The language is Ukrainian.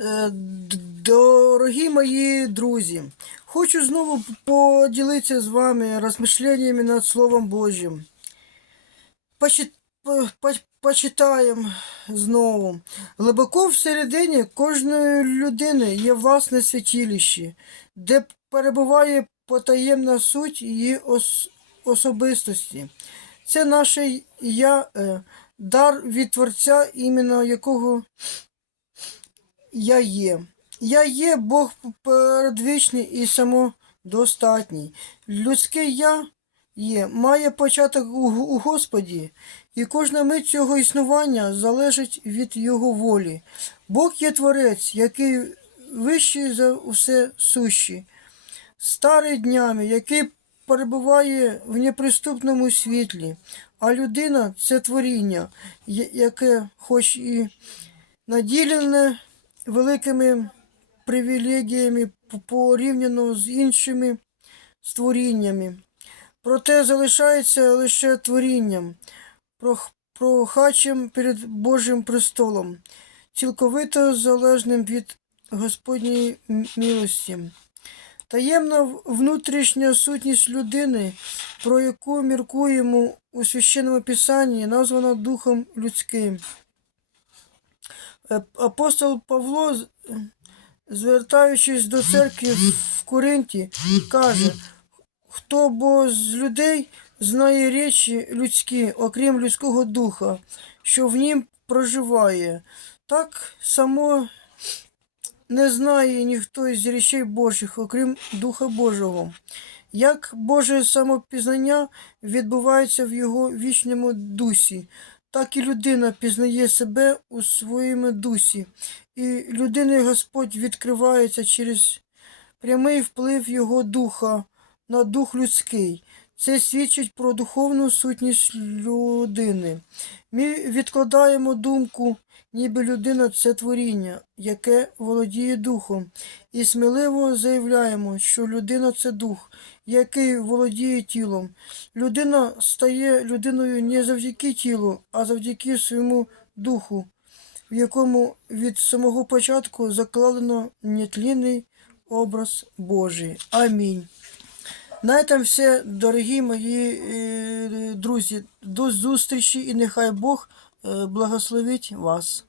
Е, Дорогі мої друзі, хочу знову поділитися з вами розмишленнями над Словом Божим. Почит... по- по- Почитаємо знову. Глибоко всередині кожної людини є власне святилище, де перебуває потаємна суть її ос... особистості. Це наше я, дар від Творця, іменно якого я є. Я є Бог передвічний і самодостатній. Людське я є, має початок у, Господі, і кожна мить цього існування залежить від Його волі. Бог є творець, який вищий за усе сущі, старий днями, який перебуває в неприступному світлі, а людина це творіння, яке, хоч і наділене великими привілегіями порівняно з іншими створіннями. Проте залишається лише творінням, прохачем перед Божим престолом, цілковито залежним від Господньої милості. Таємна внутрішня сутність людини, про яку міркуємо у священному писанні, названа Духом людським. Е, Апостол Павло, звертаючись до церкви в Коринті, каже, хто бо з людей знає речі людські, окрім людського духа, що в нім проживає, так само не знає ніхто із речей Божих, окрім Духа Божого. Як Боже самопізнання відбувається в його вічному дусі, так і людина пізнає себе у своєму дусі, і людини Господь відкривається через прямий вплив Його Духа на дух людський. Це свідчить про духовну сутність людини. Ми відкладаємо думку, ніби людина це творіння, яке володіє духом, і сміливо заявляємо, що людина це дух, який володіє тілом. Людина стає людиною не завдяки тілу, а завдяки своєму духу, в якому від самого початку закладено нетлінний образ Божий. Амінь. На этом все, дорогі мої е, друзі. До зустрічі і нехай Бог е, благословить вас.